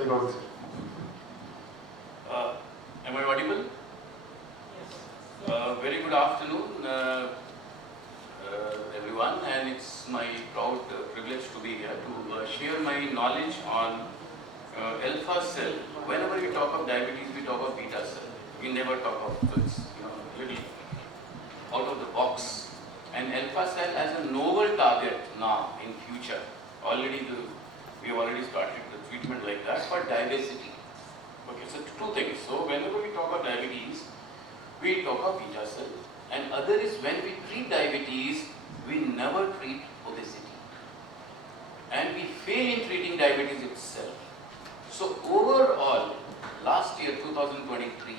So go ahead. Am I audible? Yes. Very good afternoon, everyone, and it's my proud privilege to be here to share my knowledge on alpha cell. Whenever we talk of diabetes, we talk of beta cell. We never talk of, so it's little out of the box. And alpha cell as a novel target now in future. We have already started the treatment like that for diabesity. Okay, so two things. So whenever we talk of diabetes, we talk of beta cell, and other is when we treat diabetes, we never treat obesity, and we fail in treating diabetes itself. So overall, last year 2023,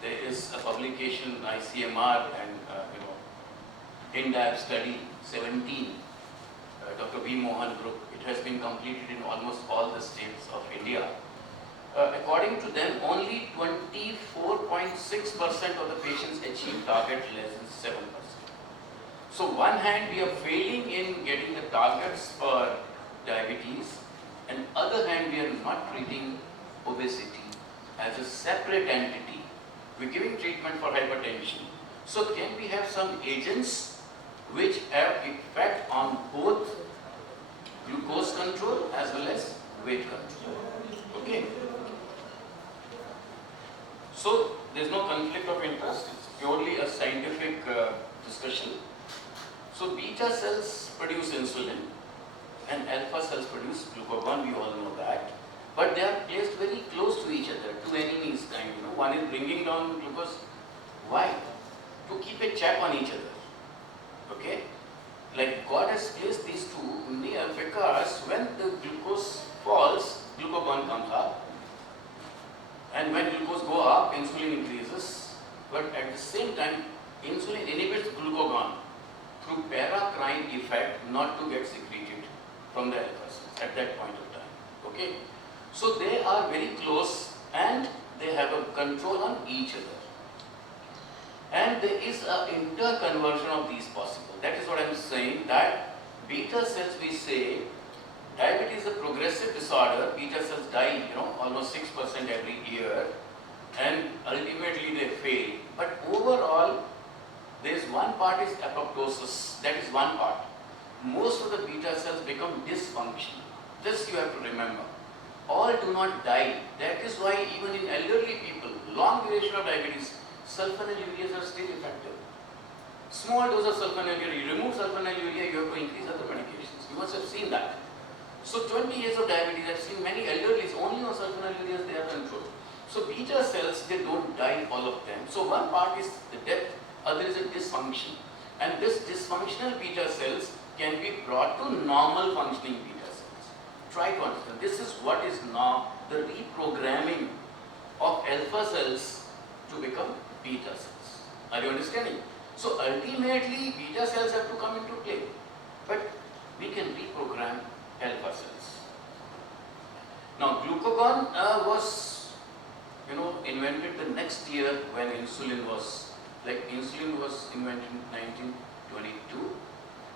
there is a publication ICMR and in-depth study 17, Dr. V. Mohan group. It has been completed in almost all the states of India. According to them, only 24.6% of the patients achieve target less than 7%. So one hand we are failing in getting the targets for diabetes, and other hand we are not treating obesity as a separate entity. We're giving treatment for hypertension. So can we have some agents which have effect on both glucose control as well as weight control? Okay. So there's no conflict of interest, it's purely a scientific discussion. So beta cells produce insulin and alpha cells produce glucagon, we all know that. But they are placed very close to each other, two enemies kind, One is bringing down glucose. Why? To keep a check on each other. Okay? Like God has placed these two near, because when the glucose falls, glucagon comes up. And when glucose go up, insulin increases, but at the same time, insulin inhibits glucagon through paracrine effect not to get secreted from the alpha cells at that point of time. Okay? So they are very close and they have a control on each other. And there is an interconversion of these possible. That is what I am saying, that beta cells, we say, diabetes is a progressive disorder. Beta cells die, almost 6% every year, and ultimately they fail. But overall, there is one part is apoptosis. That is one part. Most of the beta cells become dysfunctional. This you have to remember. All do not die. That is why even in elderly people, long duration of diabetes, sulfonylureas are still effective. Small dose of sulfonylurea, you remove sulfonylurea, you have to increase other medications. You must have seen that. So 20 years of diabetes, I've seen many elderlies only on sulfonylureas they are controlled. So beta cells, they don't die, all of them. So one part is the death, other is a dysfunction. And this dysfunctional beta cells can be brought to normal functioning beta cells. Try to understand. This is what is now the reprogramming of alpha cells to become beta cells. Are you understanding? So ultimately, beta cells have to come into play. But we can reprogram alpha cells. Now, glucagon was, invented the next year when insulin was invented in 1922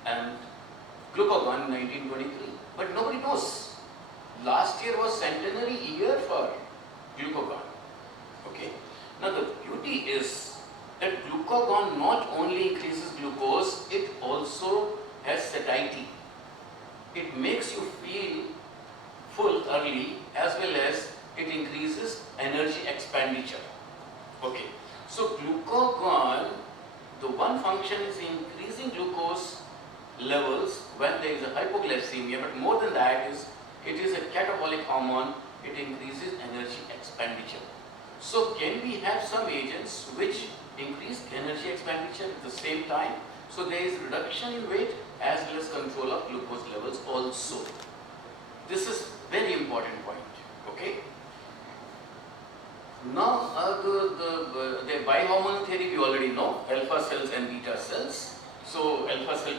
and glucagon in 1923. But nobody knows. Last year was centenary year for glucagon. Okay. Now the beauty is that glucagon not only increases glucose, it also has satiety. It makes you feel full early, as well as it increases energy expenditure. Okay. So glucagon, the one function is increasing glucose levels when there is a hypoglycemia, but more than that it is a catabolic hormone, it increases energy expenditure. So can we have some agents which increase energy expenditure at the same time? So there is reduction in weight as well as control of glucose levels also. This is very important point. Okay. Now the bihormonal theory we already know, alpha cells and beta cells. So alpha cell,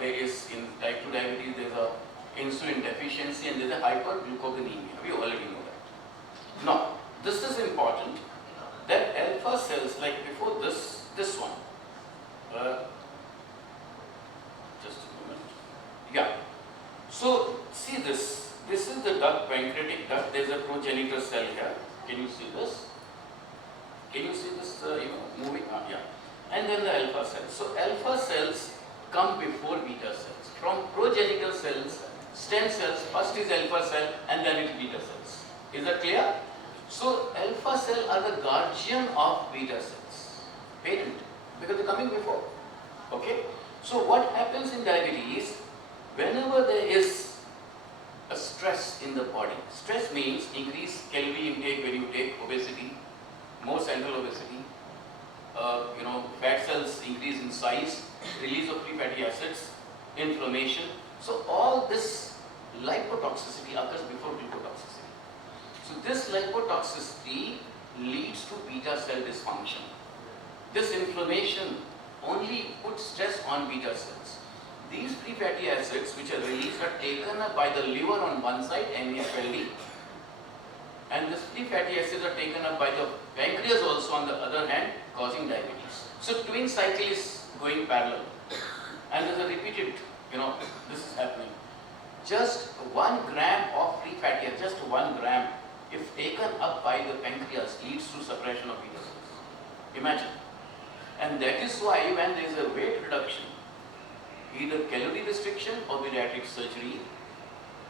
there is in type 2 diabetes there is a insulin deficiency and there is a hyperglucogonemia. We already know that. Now this is important that alpha cells, like before this one, just a moment. Yeah. So see this This is the duct, pancreatic duct. There is a progenitor cell here. Can you see this? Can you see this, moving? Yeah. And then the alpha cells. So alpha cells come before beta cells. From progenitor cells, stem cells, first is alpha cell and then it's beta cells. Is that clear? So alpha cell are the guardian of beta cells. Parent. Because they're coming before. Okay? So what happens in diabetes, whenever there is a stress in the body, stress means increased calorie intake when you take obesity, more central obesity, fat cells increase in size, release of free fatty acids, inflammation. So all this lipotoxicity occurs before glucotoxicity. So this lipotoxicity leads to beta cell dysfunction. This inflammation only puts stress on beta cells. These free fatty acids which are released are taken up by the liver on one side, NAFLD, and these free fatty acids are taken up by the pancreas also on the other hand, causing diabetes. So twin cycle is going parallel, and there's a repeated, this is happening. Just 1 gram of free fatty acid, just 1 gram, if taken up by the pancreas, leads to suppression of beta cells. Imagine. And that is why when there is a weight reduction, either calorie restriction or bariatric surgery,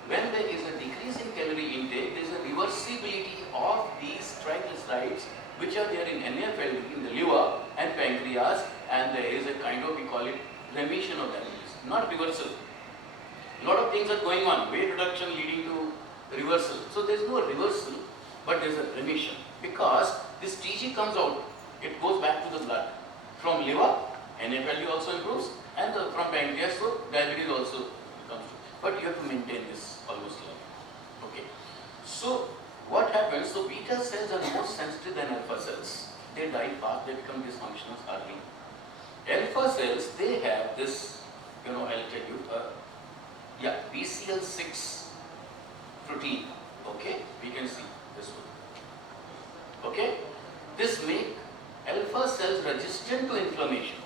when there is a decrease in calorie intake, there is a reversibility of these triglycerides which are there in NAFLD, in the liver and pancreas, and there is a kind of, we call it remission of diabetes, not reversal. A lot of things are going on, weight reduction leading to reversal. So there is no reversal, but there is a remission, because this TG comes out, it goes back to the blood. From liver, NAFLD also improves, and from pancreas, so diabetes also comes to. But you have to maintain this almost level. Okay. So what happens? So beta cells are more sensitive than alpha cells. They die fast, they become dysfunctional early. Alpha cells, they have this, I'll tell you, BCL6 protein. Okay, we can see this one. Okay, this make alpha cells resistant to inflammation.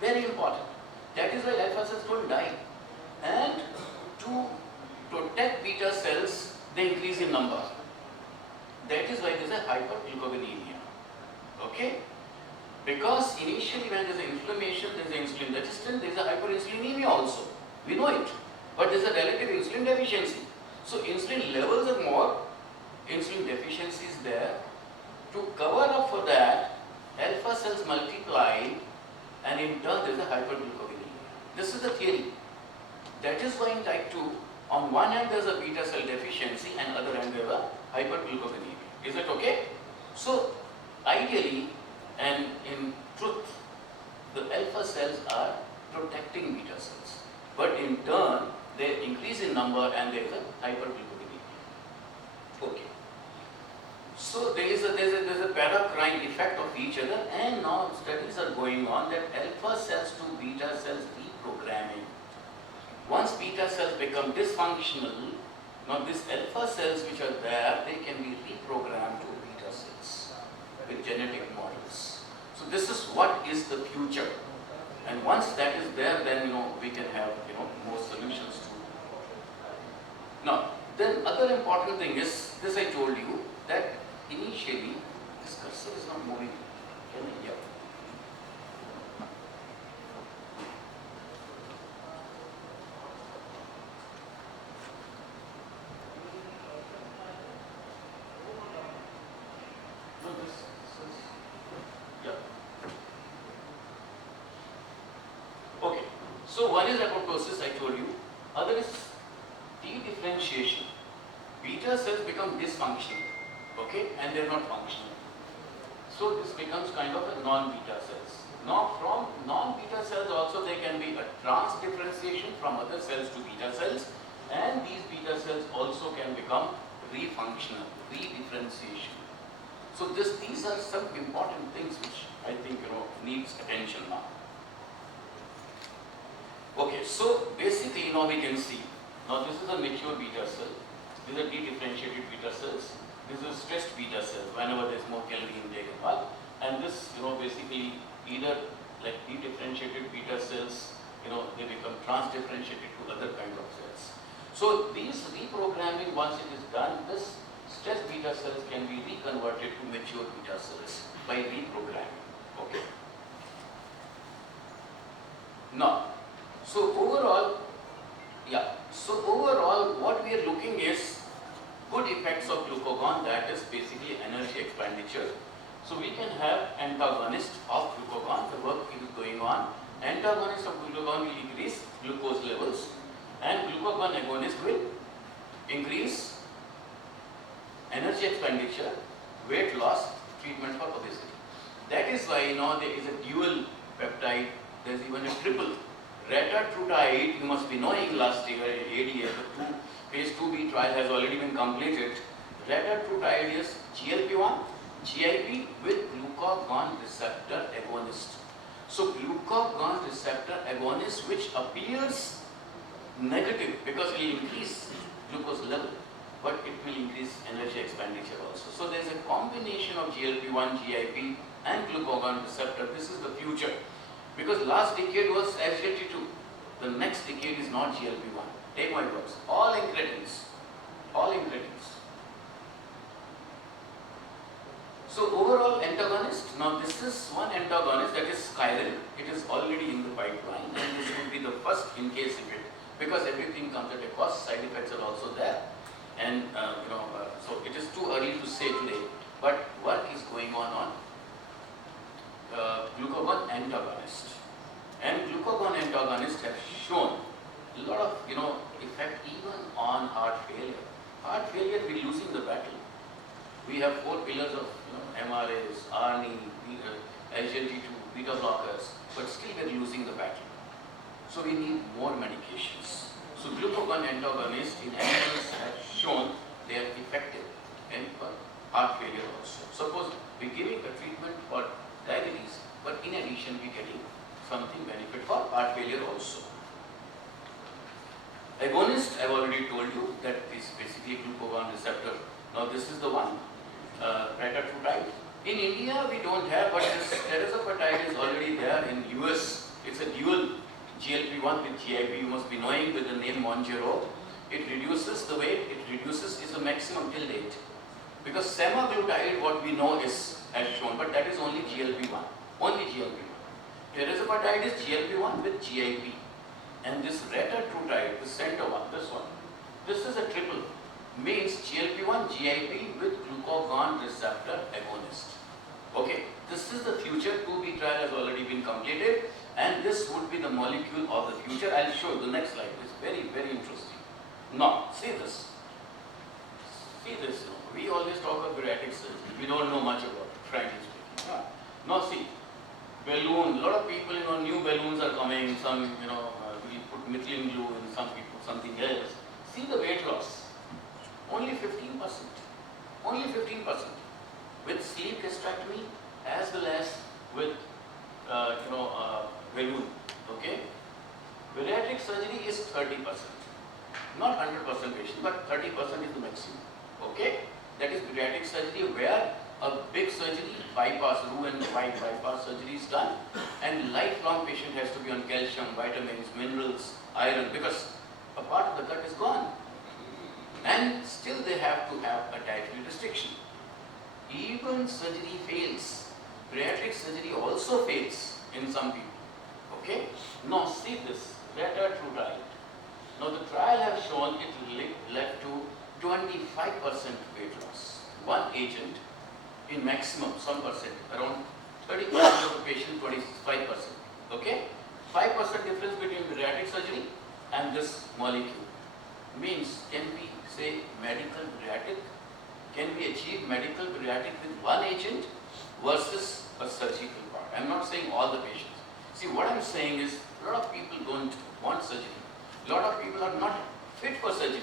Very important. That is why alpha cells don't die. And to protect beta cells, they increase in number. That is why there is a hyperglycogenemia. Okay? Because initially when there is inflammation, there is insulin resistance, there is a hyperinsulinemia also. We know it. But there is a relative insulin deficiency. So insulin levels are more, insulin deficiency is there. To cover up for that, alpha cells multiply, and in turn there is a hyperglycogenemia. This is the theory. That is why in type 2, on one hand there is a beta cell deficiency and other hand there is a hyperglycogenemia. Is it okay? So ideally and in truth, the alpha cells are protecting beta cells. But in turn, they increase in number and there is a hyperglycogenemia. Okay. So there is a paracrine effect of each other, and now studies are going on that alpha cells to beta cells reprogramming. Once beta cells become dysfunctional, now these alpha cells which are there, they can be reprogrammed to beta cells with genetic models. So this is what is the future. And once that is there, then we can have more solutions to. Now, then other important thing is this, I told you that initially this cursor is not moving. Yeah. No, this is, yeah. Okay. So one is apoptosis, I told you. Other is de-differentiation. Beta cells become dysfunctional. Okay, and they are not functional. So this becomes kind of a non-beta cells. Now from non-beta cells also there can be a trans-differentiation from other cells to beta cells, and these beta cells also can become refunctional, re-differentiation. So these are some important things which I think needs attention now. Okay, so basically now we can see. Now this is a mature beta cell. These are de-differentiated beta cells. This is stressed beta cells whenever there is more calorie intake and all. And this, basically either like de-differentiated beta cells, they become trans-differentiated to other kind of cells. So these reprogramming, once it is done, this stress beta cells can be reconverted to mature beta cells by reprogramming. Okay. Now, so overall, what we are looking is good effects of glucagon, that is basically energy expenditure. So we can have antagonist of glucagon, the work is going on. Antagonist of glucagon will increase glucose levels and glucagon agonist will increase energy expenditure, weight loss, treatment for obesity. That is why there is a dual peptide, there is even a triple. Retatrutide, you must be knowing last year ADA, the phase 2B trial has already been completed. Retatrutide is GLP-1, GIP with glucagon receptor agonist. So glucagon receptor agonist, which appears negative because it will increase glucose level, but it will increase energy expenditure also. So there is a combination of GLP-1, GIP and glucagon receptor. This is the future. Because last decade was SGLT2. The next decade is not GLP-1. Take my words. All incretins. All incretins. So overall antagonist. Now this is one antagonist, that is Chiral. It is already in the pipeline and this will be the first in case event. Because everything comes at a cost, side effects are also there. And so it is too early to say today. But work is going on glucagon antagonist. And glucagon antagonists have shown a lot of effect even on heart failure. Heart failure, we are losing the battle. We have 4 pillars of MRAs, ARNI, SGLT2, beta blockers, but still we are losing the battle. So we need more medications. So glucagon antagonists in animals have shown they are effective in heart failure also. Suppose we are giving a treatment for diabetes, but in addition we are getting something benefit for heart failure also. Agonist, I have already told you that is basically glucagon receptor. Now this is the one, retatrutide. In India we don't have, but this terazepatide is already there in US. It's a dual GLP-1 with GIP. You must be knowing with the name Monjaro. It reduces the weight, it reduces is a maximum till date. Because semaglutide, what we know is as shown, but that is only GLP-1. Only GLP-1. Terazepatide is GLP-1 with GIP. And this retatrutide, the center one, this is a triple. Means GLP-1, GIP with glucagon receptor agonist. Okay, this is the future. 2B trial has already been completed. And this would be the molecule of the future. I'll show you the next slide. It's very, very interesting. Now, see this. See this. We always talk about bariatric surgery. We don't know much about it, frankly speaking. Now see, balloon. A lot of people, new balloons are coming. Some, we put methylene glue and some people something else. See the weight loss. Only 15%. Only 15%. With sleeve hysterectomy as well as with balloon. Okay. Bariatric surgery is 30%. Not 100% patient, but 30% is the maximum. Okay. That is bariatric surgery where a big surgery, bypass, Roux and White bypass surgery is done, and lifelong patient has to be on calcium, vitamins, minerals, iron, because a part of the gut is gone. And still they have to have a dietary restriction. Even surgery fails. Bariatric surgery also fails in some people. Okay? Now see this, retatrutide. Now the trial has shown it led to 25% weight loss. One agent in maximum, some percent, around 30% of the patient, 25%. Okay? 5% difference between bariatric surgery and this molecule. Means, can we say medical bariatric? Can we achieve medical bariatric with one agent versus a surgical part? I am not saying all the patients. See, what I am saying is, a lot of people don't want surgery. A lot of people are not fit for surgery.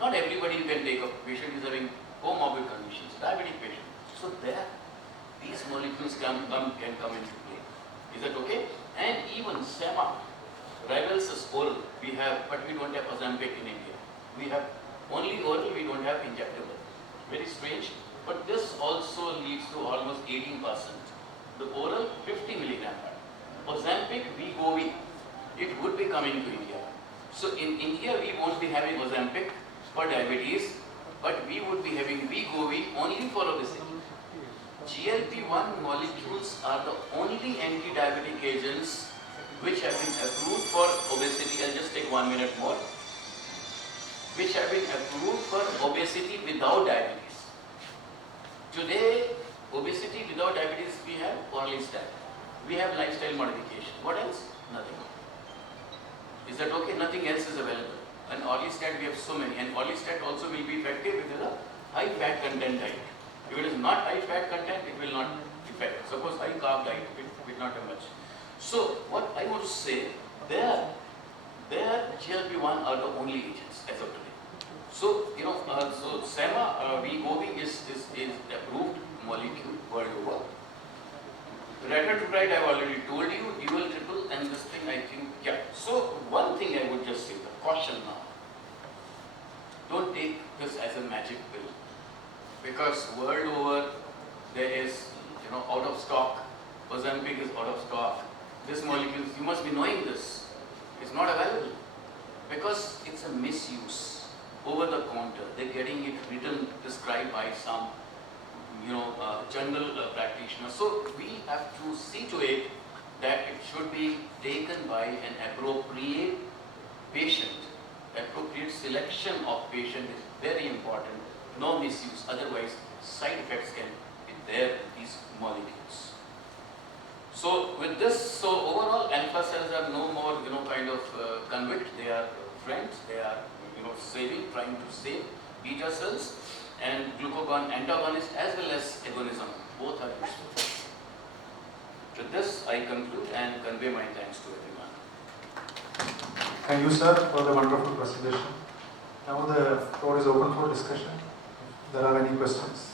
Not everybody can take a patient is having comorbid conditions, diabetic patient. So there, these molecules can come into play. Is that okay? And even sema, Rybelsus oral, we have, but we don't have Ozempic in India. We have only oral, we don't have injectable. Very strange. But this also leads to almost 18%. The oral, 50 milligram. Ozempic, Wegovy, it would be coming to India. So in India, we won't be having Ozempic for diabetes, but we would be having Wegovy only for obesity. GLP-1 molecules are the only anti-diabetic agents which have been approved for obesity. I'll just take 1 minute more. Which have been approved for obesity without diabetes. Today, obesity without diabetes, we have orlistat. We have lifestyle modification. What else? Nothing. Is that okay? Nothing else is available. And orlistat, we have so many. And orlistat also will be effective if it is a high fat content diet. If it is not high fat content, it will not effect. Suppose high carb diet, it will not have much. So, what I want to say, their GLP-1 are the only agents as of today. So, so SEMA, Wegovy is approved molecule world over. Retatrutide, I have already told you, dual, triple, and this thing I think, yeah. So, one thing I would just say, the caution now. Don't take this as a magic pill. Because world over, there is, out of stock. Ozempic is out of stock. This molecule, you must be knowing this. It's not available. Because it's a misuse. Over the counter, they're getting it written, prescribed by some, general practitioner. So we have to see to it that it should be taken by an appropriate patient. Appropriate selection of patient is very important. No misuse, otherwise side effects can be there in these molecules. So with this, overall alpha cells are no more, convict. They are friends. They are trying to save beta cells, and glucagon antagonist as well as agonism, both are useful. With this, I conclude and convey my thanks to everyone. Thank you, sir, for the wonderful presentation. Now the floor is open for discussion. If there are any questions.